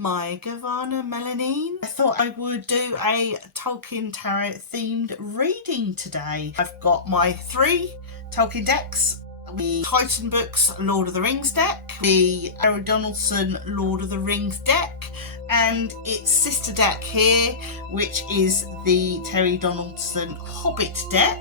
Mae Govannen Mellon Nin. I thought I would do a Tolkien Tarot themed reading today. I've got my 3 Tolkien decks, the Titan Books Lord of the Rings deck, the Donaldson Lord of the Rings deck, and its sister deck here, which is the Terry Donaldson Hobbit deck.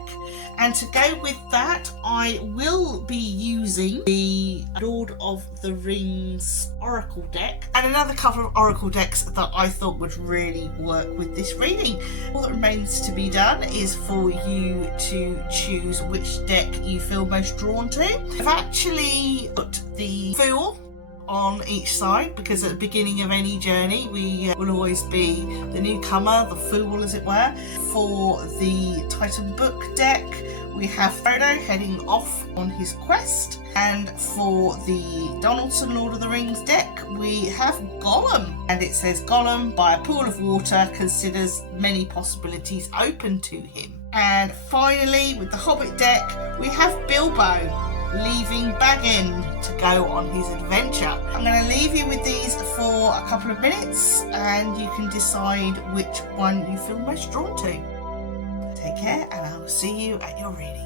And to go with that, I will be using the Lord of the Rings Oracle deck and another couple of Oracle decks that I thought would really work with this reading. All that remains to be done is for you to choose which deck you feel most drawn to. I've actually put the Fool on each side because at the beginning of any journey we will always be the newcomer, the fool as it were. For the Titan book deck we have Frodo heading off on his quest, and for the Donaldson Lord of the Rings deck we have Gollum, and it says Gollum by a pool of water considers many possibilities open to him. And finally with the Hobbit deck we have Bilbo leaving Bag End to go on his adventure. I'm going to leave you with these for a couple of minutes and you can decide which one you feel most drawn to. Take care and I will see you at your reading.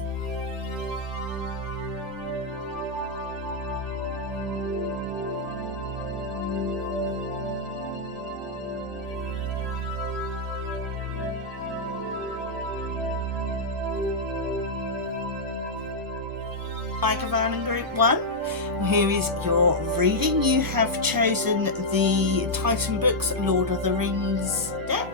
Mae Govannen Group 1. Here is your reading. You have chosen the Titan Books Lord of the Rings deck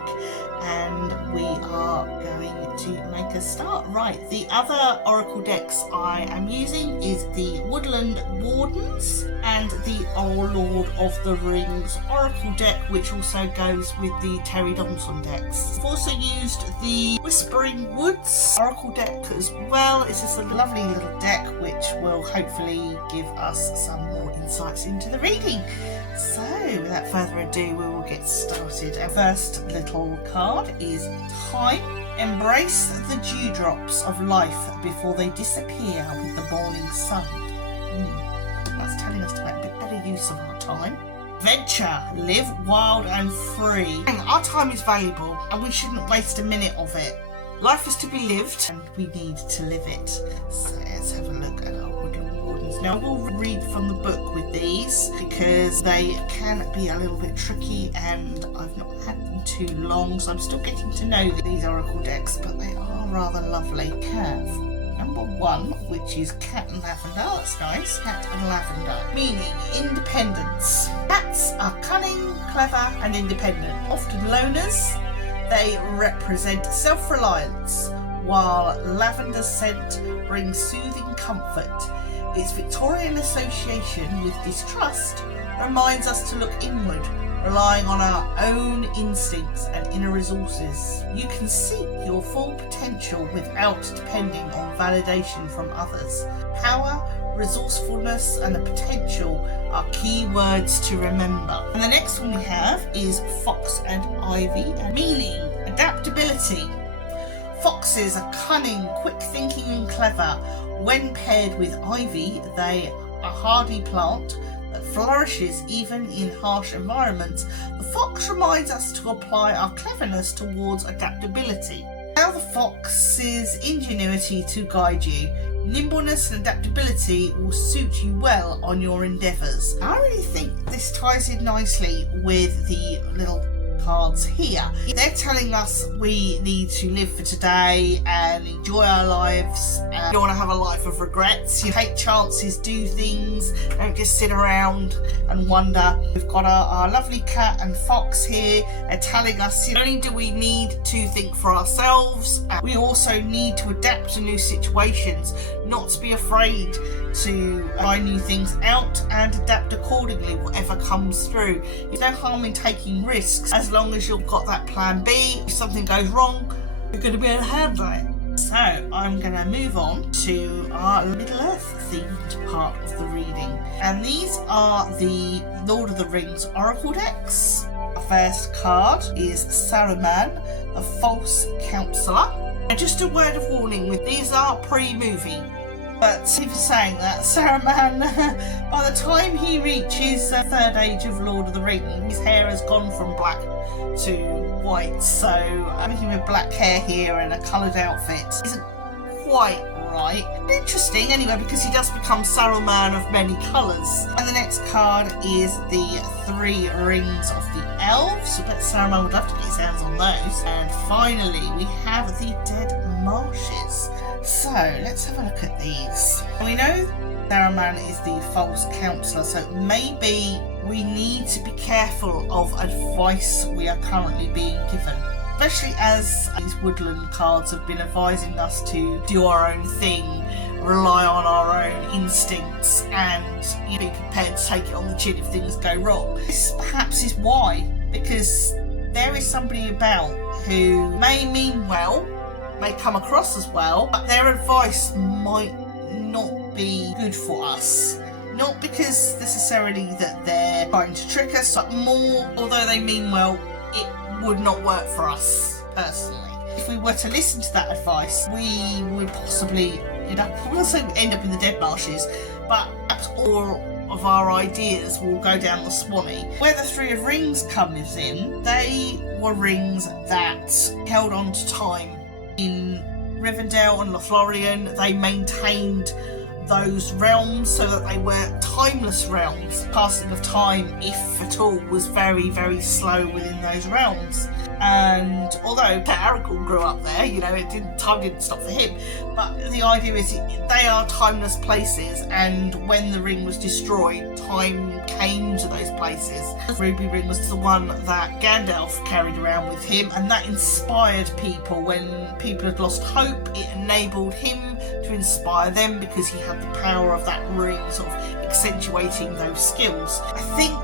and we are going to make a start. Right, the other Oracle decks I am using is the Woodland Wardens and the Old Lord of the Rings Oracle deck, which also goes with the Terry Donaldson decks. I've also used the Whispering Woods Oracle deck as well. It's just a lovely little deck which will hopefully give us some more insights into the reading. So without further ado we will get started. Our first little card is Time. Embrace the dewdrops of life before they disappear with the morning sun. That's telling us to make a bit better use of our time. Venture. Live wild and free. Our time is valuable and we shouldn't waste a minute of it. Life is to be lived and we need to live it. So let's have a look at our Woodland Wardens. Now I will read from the book with these because they can be a little bit tricky and I've not had them too long, so I'm still getting to know these Oracle decks, but they are rather lovely. Have number 1, which is Cat and Lavender. That's nice. Cat and Lavender. Meaning independence. Cats are cunning, clever and independent. Often loners. They represent self-reliance, while Lavender's scent brings soothing comfort. Its Victorian association with distrust reminds us to look inward, relying on our own instincts and inner resources. You can seek your full potential without depending on validation from others. Power, resourcefulness and the potential are key words to remember. And the next one we have is Fox and Ivy, meaning adaptability. Foxes are cunning, quick thinking and clever. When paired with ivy, they are a hardy plant that flourishes even in harsh environments. The fox reminds us to apply our cleverness towards adaptability. Allow the fox's ingenuity to guide you. Nimbleness and adaptability will suit you well on your endeavours. I really think this ties in nicely with the little cards here. They're telling us we need to live for today and enjoy our lives. You don't want to have a life of regrets. You take chances, do things, don't just sit around and wonder. We've got our lovely cat and fox here. They're telling us not only do we need to think for ourselves, we also need to adapt to new situations, not to be afraid to try new things out and adapt accordingly whatever comes through. There's no harm in taking risks as long as you've got that plan B. If something goes wrong, you're going to be able to handle it. So I'm going to move on to our Middle Earth themed part of the reading, and these are the Lord of the Rings Oracle decks. The first card is Saruman, the False Counselor. And just a word of warning, with these are pre-movie. But if you're saying that, Saruman, by the time he reaches the third age of Lord of the Rings, his hair has gone from black to white. So him with black hair here and a coloured outfit isn't quite right. Interesting anyway, because he does become Saruman of many colours. And the next card is the 3 rings of the elves. But Saruman would love to get his hands on those. And finally, we have the Dead Marshes. So let's have a look at these. We know Saruman is the false counsellor, so maybe we need to be careful of advice we are currently being given. Especially as these woodland cards have been advising us to do our own thing, rely on our own instincts, and be prepared to take it on the chin if things go wrong. This perhaps is why, because there is somebody about who may mean well, may come across as well, but their advice might not be good for us. Not because necessarily that they're trying to trick us, but more, although they mean well, it would not work for us personally. If we were to listen to that advice, we would possibly end up in the Dead Marshes, but perhaps all of our ideas will go down the Swanee. Where the 3 of Rings comes in, they were rings that held on to time. In Rivendell and Lothlorien, they maintained those realms so that they were timeless realms. Passing of time, if at all, was very, very slow within those realms. And although Aragorn grew up there, time didn't stop for him. But the idea is they are timeless places, and when the ring was destroyed, time came to those places. The Ruby Ring was the one that Gandalf carried around with him, and that inspired people. When people had lost hope, it enabled him to inspire them because he had the power of that ring sort of accentuating those skills. I think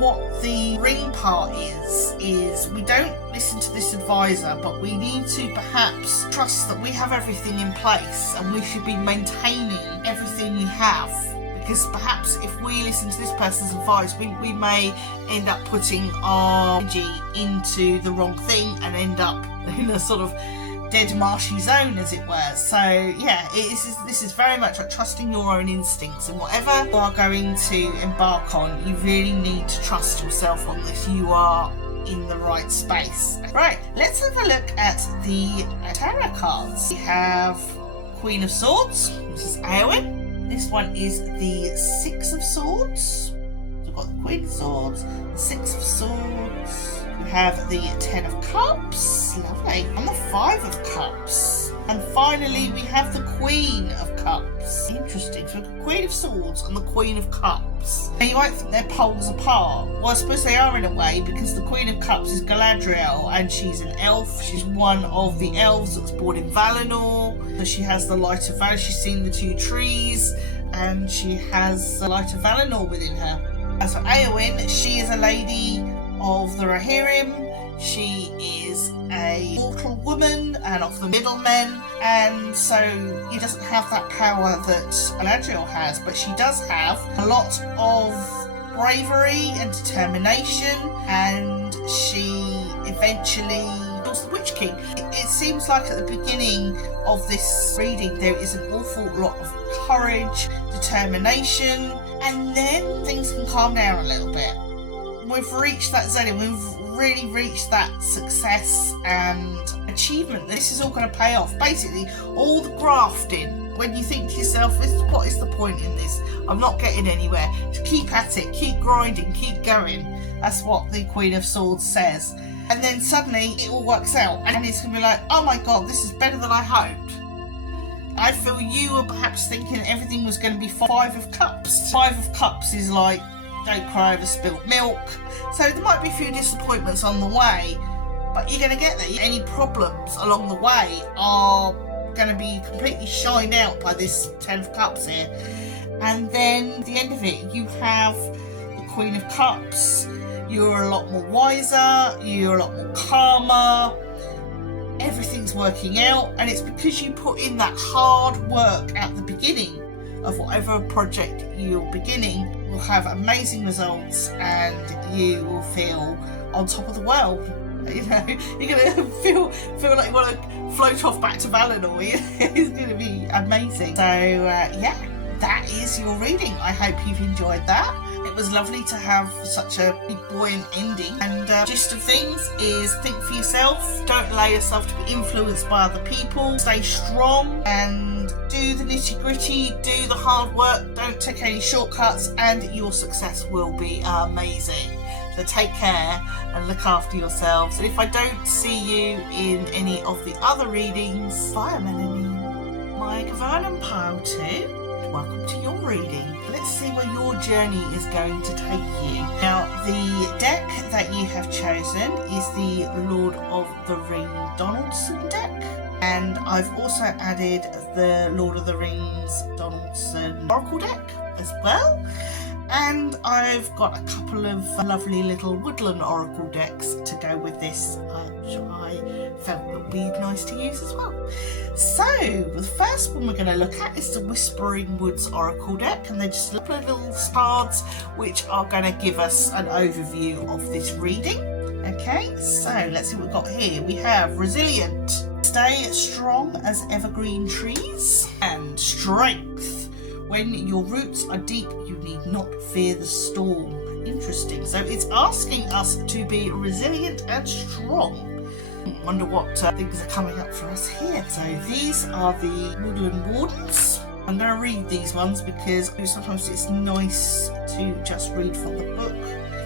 what the ring part is we don't listen to this advisor, but we need to perhaps trust that we have everything in place and we should be maintaining everything we have, because perhaps if we listen to this person's advice, we may end up putting our energy into the wrong thing and end up in a sort of dead marshy zone, as it were. So yeah, this is very much like trusting your own instincts, and whatever you are going to embark on, you really need to trust yourself on this. You are in the right space. Right, let's have a look at the tarot cards. We have Queen of Swords. This is Eowyn. This one is the 6 of Swords. So we've got the Queen of Swords, the 6 of Swords. We have the 10 of Cups, lovely, and the 5 of Cups. And finally we have the Queen of Cups. Interesting, so we've got the Queen of Swords and the Queen of Cups. Now you might think they're poles apart. Well, I suppose they are in a way, because the Queen of Cups is Galadriel, and she's an elf. She's one of the elves that's born in Valinor. So she has the light of Valinor, she's seen the 2 trees, and she has the light of Valinor within her. As for Eowyn, she is a lady of the Rohirrim. She is a mortal woman and of the middlemen, and so he doesn't have that power that Galadriel has, but she does have a lot of bravery and determination, and she eventually kills the Witch King. It seems like at the beginning of this reading there is an awful lot of courage, determination, and then things can calm down a little bit. We've reached that zone, we've really reached that success and achievement. This is all going to pay off. Basically, all the grafting, when you think to yourself, what is the point in this? I'm not getting anywhere. Just keep at it, keep grinding, keep going. That's what the Queen of Swords says. And then suddenly it all works out, and it's going to be like, oh my god, this is better than I hoped. I feel you were perhaps thinking everything was going to be 5 of Cups. 5 of Cups is like, don't cry over spilt milk. So there might be a few disappointments on the way, but you're going to get there. Any problems along the way are going to be completely shined out by this 10 of Cups here. And then at the end of it, you have the Queen of Cups. You're a lot more wiser, you're a lot more calmer, everything's working out, and it's because you put in that hard work at the beginning of whatever project you're beginning. Will have amazing results, and you will feel on top of the world. You know, you're gonna feel like you want to float off back to Valinor. It's gonna be amazing. So yeah, that is your reading. I hope you've enjoyed that. It was lovely to have such a big buoyant ending. And gist of things is think for yourself. Don't allow yourself to be influenced by other people. Stay strong and do the nitty gritty. Do the hard work. Don't take any shortcuts, and your success will be amazing. So take care and look after yourselves. And if I don't see you in any of the other readings, bye, Melanie. Mae Govannen Pile 2. Welcome to your reading. Let's see where your journey is going to take you. Now, the deck that you have chosen is the Lord of the Ring Donaldson deck. And I've also added the Lord of the Rings Donaldson Oracle deck as well. And I've got a couple of lovely little woodland oracle decks to go with this, which I felt would be nice to use as well. So the first one we're going to look at is the Whispering Woods Oracle deck, and they're just lovely little cards which are going to give us an overview of this reading. Okay, so let's see what we've got here. We have Resilient, stay strong as evergreen trees, and Strength. When your roots are deep, you need not fear the storm. Interesting. So it's asking us to be resilient and strong. Wonder what things are coming up for us here. So these are the Woodland Wardens. I'm going to read these ones because sometimes it's nice to just read from the book.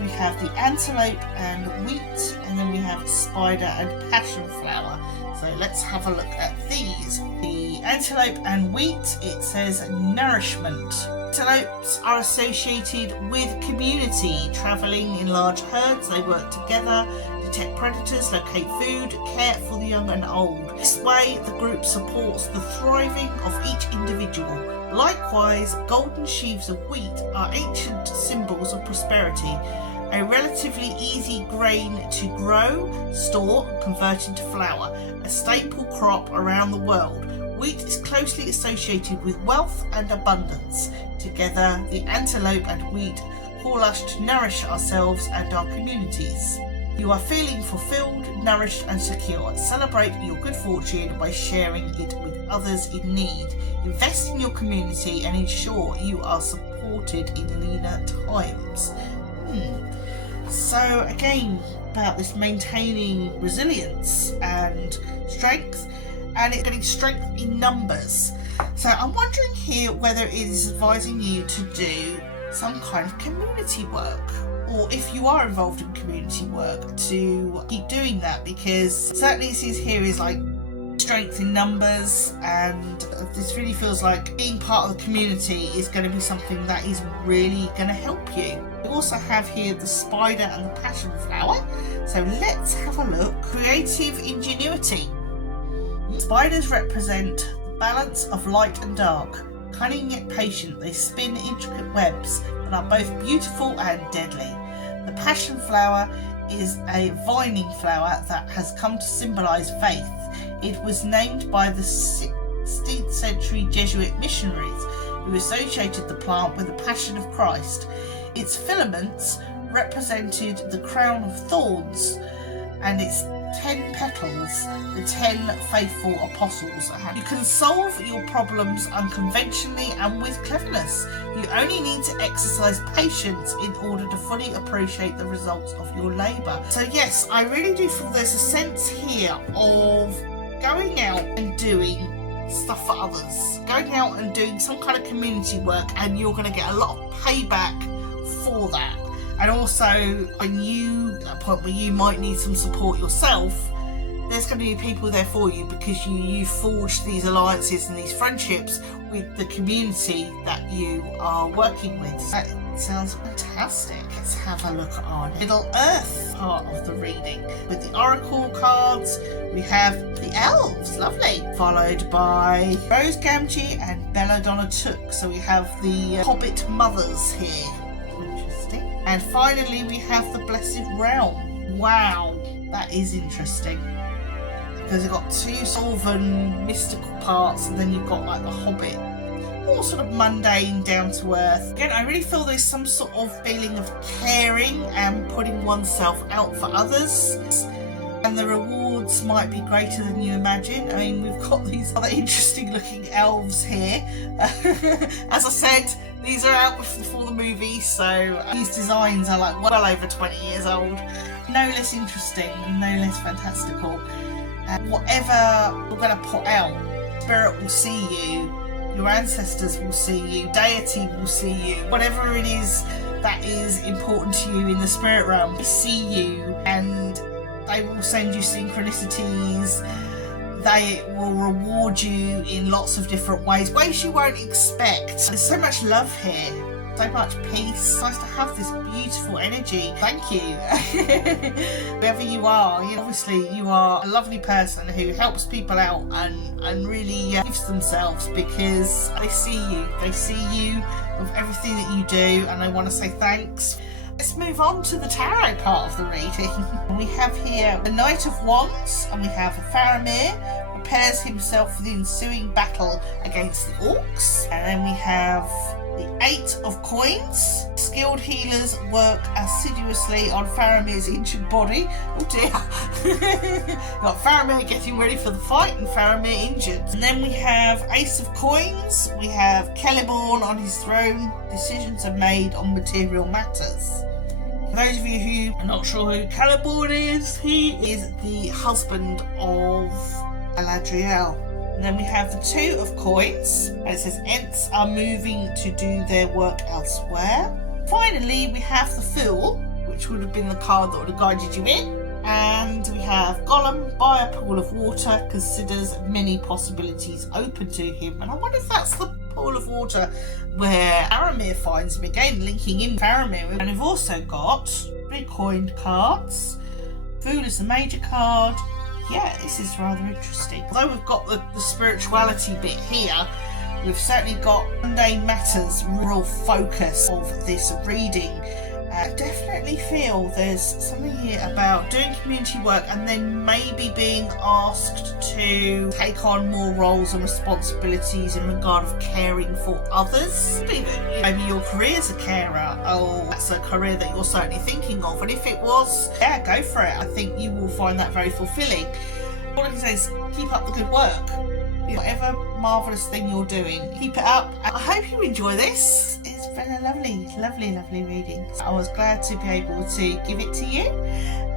We have the Antelope and Wheat, and then we have Spider and Passion Flower. So let's have a look at these. The Antelope and Wheat, it says nourishment. Antelopes are associated with community, travelling in large herds. They work together, detect predators, locate food, care for the young and old. This way, the group supports the thriving of each individual. Likewise, golden sheaves of wheat are ancient symbols of prosperity, a relatively easy grain to grow, store, and convert into flour, a staple crop around the world. Wheat is closely associated with wealth and abundance. Together, the antelope and wheat call us to nourish ourselves and our communities. You are feeling fulfilled, nourished and secure. Celebrate your good fortune by sharing it with others in need. Invest in your community and ensure you are supported in leaner times. So again, about this maintaining resilience and strength, and it's getting strength in numbers. So I'm wondering here whether it is advising you to do some kind of community work, or if you are involved in community work, to keep doing that, because certainly it says here is like strength in numbers, and this really feels like being part of the community is going to be something that is really going to help you. We also have here the Spider and the Passion Flower, so let's have a look. Creative ingenuity. Spiders represent the balance of light and dark. Cunning yet patient, they spin intricate webs that are both beautiful and deadly. The Passion Flower is a vining flower that has come to symbolise faith. It was named by the 16th century Jesuit missionaries who associated the plant with the Passion of Christ. Its filaments represented the crown of thorns, and its 10 petals, the 10 faithful apostles. You can solve your problems unconventionally and with cleverness. You only need to exercise patience in order to fully appreciate the results of your labour. So yes, I really do feel there's a sense here of going out and doing stuff for others, going out and doing some kind of community work, and you're going to get a lot of payback for that. And also, when you at a point where you might need some support yourself, there's going to be people there for you, because you forged these alliances and these friendships with the community that you are working with. That sounds fantastic. Let's have a look on Middle Earth part of the reading. With the Oracle cards, we have the Elves, lovely, followed by Rose Gamgee and Belladonna Took. So we have the Hobbit mothers here. And finally, we have the Blessed Realm. Wow, that is interesting. Because you've got two sylvan mystical parts, and then you've got like the Hobbit. More sort of mundane, down to earth. Again, I really feel there's some sort of feeling of caring and putting oneself out for others. and the rewards might be greater than you imagine. I mean, we've got these other interesting looking elves here. As I said, these are out before the movie, so these designs are like well over 20 years old. No less interesting and no less fantastical. Whatever you're going to put out, spirit will see you, your ancestors will see you, deity will see you, whatever it is that is important to you in the spirit realm, they see you, and they will send you synchronicities. They will reward you in lots of different ways you won't expect. There's so much love here, so much peace. It's nice to have this beautiful energy. Thank you. Whoever you are, obviously you are a lovely person who helps people out and really gives themselves, because they see you. They see you with everything that you do, and I want to say thanks. Let's move on to the tarot part of the reading. We have here the Knight of Wands, and we have Faramir prepares himself for the ensuing battle against the orcs. And then we have the Eight of Coins. Skilled healers work assiduously on Faramir's injured body. Oh dear. Got Faramir getting ready for the fight and Faramir injured. And then we have Ace of Coins. We have Celeborn on his throne. Decisions are made on material matters. For those of you who are not sure who Celeborn is, he is the husband of Galadriel. And then we have the Two of Coins, and it says Ents are moving to do their work elsewhere. Finally, we have the Fool, which would have been the card that would have guided you in. And we have Gollum, by a pool of water, considers many possibilities open to him. And I wonder if that's the pool of water where Faramir finds him again, linking in Faramir. And we've also got 3 coined cards. Fool is the major card. Yeah, this is rather interesting. Although we've got the spirituality bit here, we've certainly got mundane matters, real focus of this reading. I definitely feel there's something here about doing community work and then maybe being asked to take on more roles and responsibilities in regard of caring for others. Maybe your career's a carer, or that's a career that you're certainly thinking of, and if it was, yeah, go for it. I think you will find that very fulfilling. All I can say is keep up the good work. Whatever marvellous thing you're doing, keep it up. I hope you enjoy this. It's been a lovely, lovely, lovely reading. I was glad to be able to give it to you.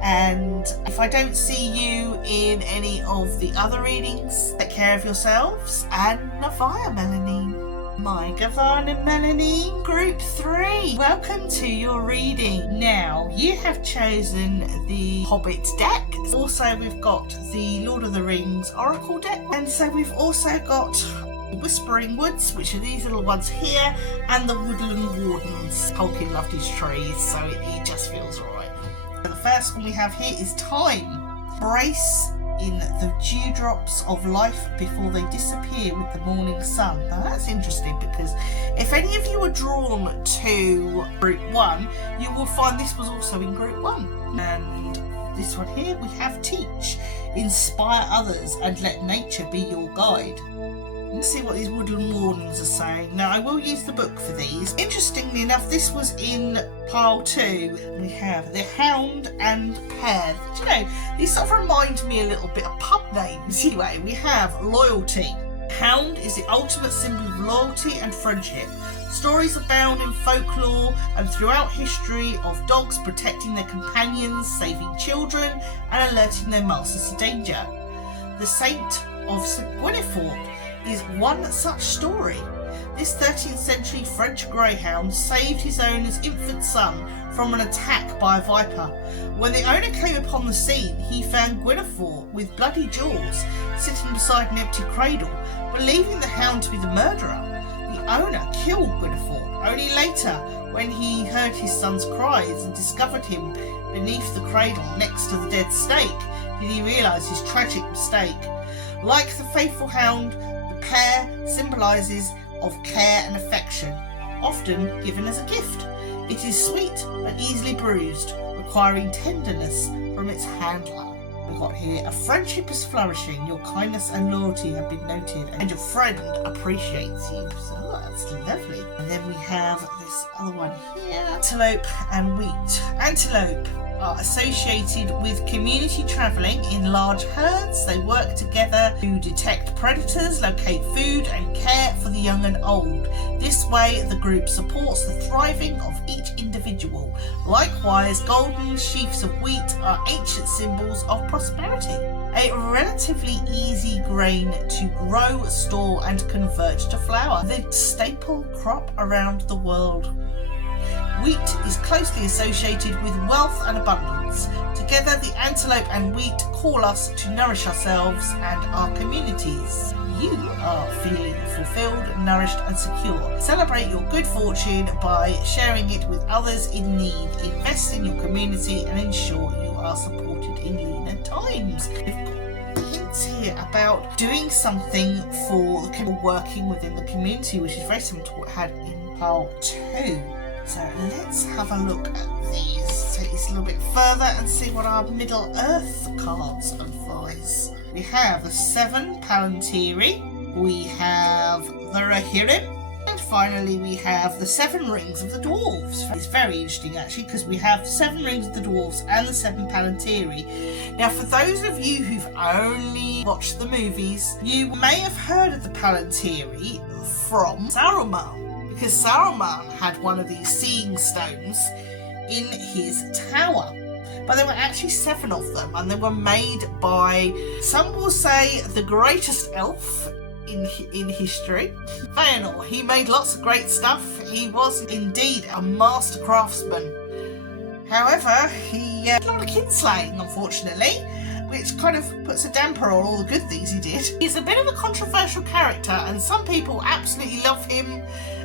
And if I don't see you in any of the other readings, take care of yourselves. And Navaya Melanie. Mae Govannen Mellon Nin, Group 3. Welcome to your reading. Now, you have chosen the Hobbit deck. Also, we've got the Lord of the Rings Oracle deck. And so we've also got Whispering Woods, which are these little ones here, and the Woodland Wardens. Tolkien loved his trees, so it just feels right. The first one we have here is Time. Brace in the dewdrops of life before they disappear with the morning sun. Now that's interesting, because if any of you are drawn to Group 1, you will find this was also in Group 1. And this one here we have Teach. Inspire others and let nature be your guide. Let's see what these Woodland Wardens are saying. Now, I will use the book for these. Interestingly enough, this was in pile 2. We have the Hound and Pear. Do you know, these sort of remind me a little bit of pub names. Anyway, we have Loyalty. Hound is the ultimate symbol of loyalty and friendship. Stories abound in folklore and throughout history of dogs protecting their companions, saving children, and alerting their masters to danger. The Saint of St. Gwynethort is one such story. This 13th century French greyhound saved his owner's infant son from an attack by a viper. When the owner came upon the scene, he found Gwynethort with bloody jaws sitting beside an empty cradle. Believing the hound to be the murderer, the owner killed Gwynethort. Only later, when he heard his son's cries and discovered him beneath the cradle next to the dead snake, did he realise his tragic mistake. Like the faithful hound, Pear symbolises of care and affection, often given as a gift. It is sweet but easily bruised, requiring tenderness from its handler. We've got here, a friendship is flourishing, your kindness and loyalty have been noted, and your friend appreciates you. So that's lovely. And then we have this other one here, antelope and wheat. Antelope are associated with community travelling in large herds. They work together to detect predators, locate food and care for the young and old. This way the group supports the thriving of each individual. Likewise, golden sheafs of wheat are ancient symbols of prosperity. A relatively easy grain to grow, store and convert to flour. The staple crop around the world. Wheat is closely associated with wealth and abundance. Together, the antelope and wheat call us to nourish ourselves and our communities. You are feeling fulfilled, nourished and secure. Celebrate your good fortune by sharing it with others in need. Invest in your community and ensure you are supported in leaner times. We've got hints here about doing something for the people working within the community, which is very similar to what we had in part 2. So let's have a look at these. Take this a little bit further and see what our Middle Earth cards advise. We have the 7 Palantiri, we have the Rohirrim, and finally we have the 7 Rings of the Dwarves. It's very interesting actually, because we have the 7 Rings of the Dwarves and the 7 Palantiri. Now for those of you who've only watched the movies, you may have heard of the Palantiri from Saruman, because Saruman had one of these seeing stones in his tower. But there were actually 7 of them, and they were made by, some will say, the greatest elf in history, Fëanor. He made lots of great stuff. He was indeed a master craftsman. However, he did a lot of kinslaying, unfortunately, which kind of puts a damper on all the good things he did. He's a bit of a controversial character, and some people absolutely love him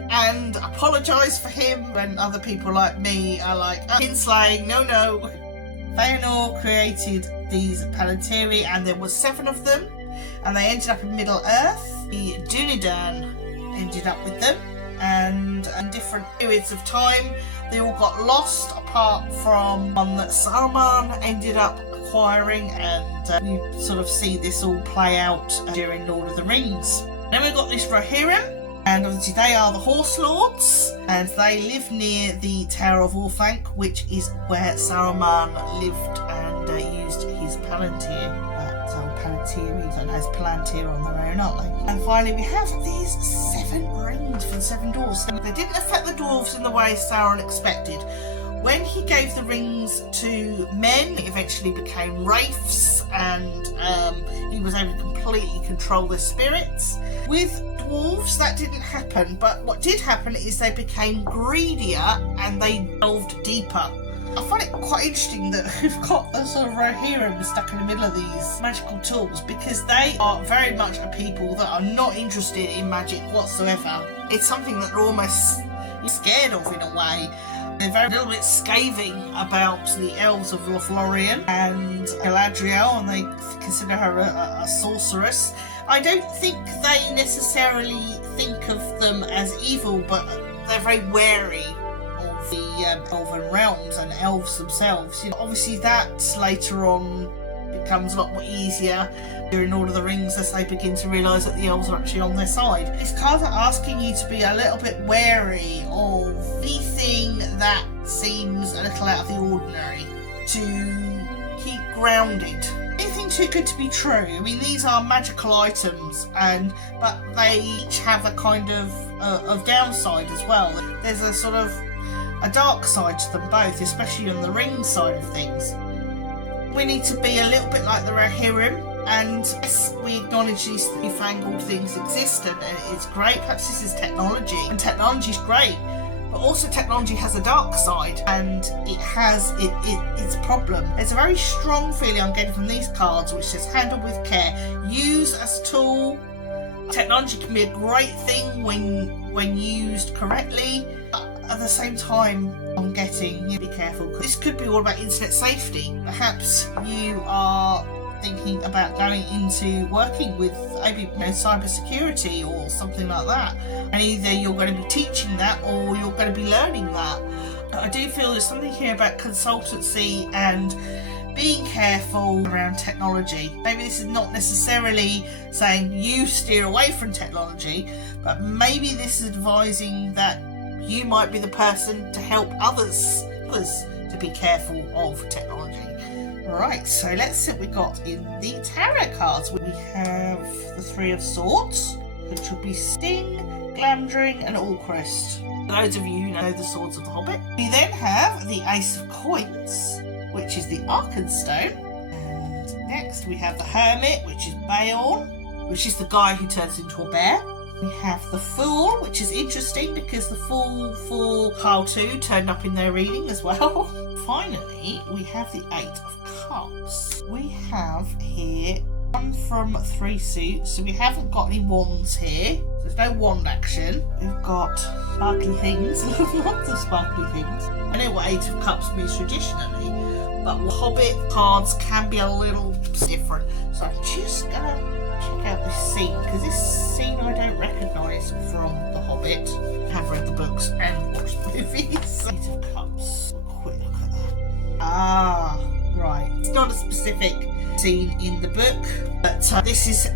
and apologise for him, and other people like me are like, kinslaying, no. Fëanor created these Palantiri, and there were 7 of them, and they ended up in Middle Earth. The Dunedain ended up with them, and in different periods of time they all got lost, apart from one that Saruman ended up acquiring, and you sort of see this all play out during Lord of the Rings. Then we've got this Rohirrim, and obviously they are the Horse Lords, and they live near the Tower of Orthanc, which is where Saruman lived and used his Palantir. Palantiri, and has Palantir on their own, aren't they? And finally we have these 7 rings for the 7 dwarves. They didn't affect the dwarves in the way Sauron expected. When he gave the rings to men, it eventually became wraiths, and he was able to completely control their spirits. With dwarves, that didn't happen, but what did happen is they became greedier and they delved deeper. I find it quite interesting that we've got a sort of Rohirrim stuck in the middle of these magical tools, because they are very much a people that are not interested in magic whatsoever. It's something that they're almost scared of in a way. They're a little bit scathing about the elves of Lothlorien and Galadriel, and they consider her a sorceress. I don't think they necessarily think of them as evil, but they're very wary of the elven realms and elves themselves. You know, obviously that later on becomes a lot more easier during Lord of the Rings, as they begin to realise that the elves are actually on their side. These cards are asking you to be a little bit wary of anything that seems a little out of the ordinary, to keep grounded. Anything too good to be true. I mean, these are magical items, but they each have a kind of downside as well. There's a sort of a dark side to them both, especially on the ring side of things. We need to be a little bit like the Rohirrim, and yes, we acknowledge these newfangled things exist, and it's great. Perhaps this is technology, and technology's great, but also technology has a dark side, and it has its problem. There's a very strong feeling I'm getting from these cards, which says handle with care, use as a tool. Technology can be a great thing when used correctly, but at the same time, I'm getting, be careful. This could be all about internet safety. Perhaps you are thinking about going into working with maybe cyber security or something like that, and either you're going to be teaching that or you're going to be learning that. I do feel there's something here about consultancy and being careful around technology. Maybe this is not necessarily saying you steer away from technology, but maybe this is advising that you might be the person to help others to be careful of technology. Right, so let's see what we got in the tarot cards. We have the Three of Swords, which will be Sting, Glamdring and Allcrest. For those of you who know the Swords of the Hobbit. We then have the Ace of Coins, which is the Arkenstone. And next we have the Hermit, which is Beorn, which is the guy who turns into a bear. We have the Fool, which is interesting because the Fool for Pile 2 turned up in their reading as well. Finally, we have the Eight of Cups. We have here 1 from 3 suits, so we haven't got any wands here. There's no wand action. We've got sparkly things, lots of sparkly things. I know what Eight of Cups means traditionally, but Hobbit cards can be a little different. So I'm just gonna check out this scene, because this scene I don't recognise from The Hobbit. I have read the books and watched the movies. Eight of Cups. Quick look at that. Ah, right. It's not a specific scene in the book, but this is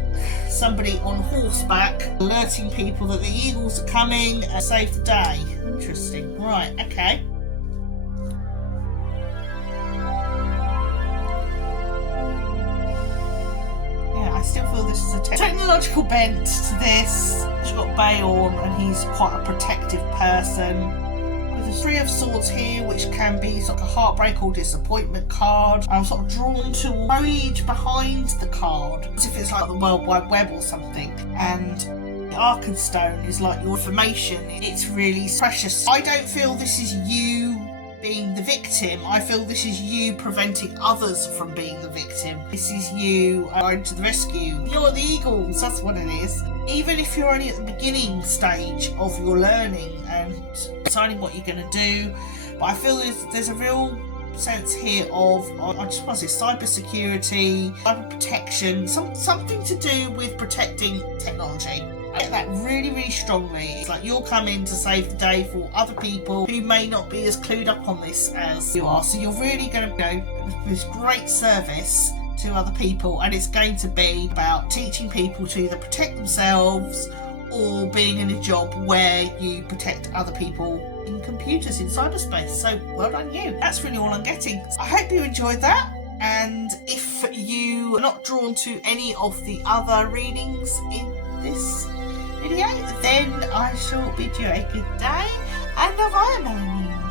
somebody on horseback alerting people that the eagles are coming and save the day. Interesting. Right, okay. I still feel this is a technological bent to this. You've got Beorn and he's quite a protective person. With the Three of Swords here, which can be sort of a heartbreak or disappointment card. I'm sort of drawn to foliage behind the card, as if it's like the World Wide Web or something. And the Arkenstone is like your information. It's really precious. I don't feel this is you being the victim. I feel this is you preventing others from being the victim. This is you going to the rescue. You're the eagles, that's what it is. Even if you're only at the beginning stage of your learning and deciding what you're going to do, but I feel there's a real sense here of, I just want to say, cyber security, cyber protection, something to do with protecting technology. I get that really, really strongly. It's like you're coming to save the day for other people who may not be as clued up on this as you are. So you're really going to go with this great service to other people, and it's going to be about teaching people to either protect themselves or being in a job where you protect other people in computers, in cyberspace. So well done you. That's really all I'm getting. I hope you enjoyed that. And if you are not drawn to any of the other readings in this video, then I shall bid you a good day, and bye, Mae Govannen Mellon Nin.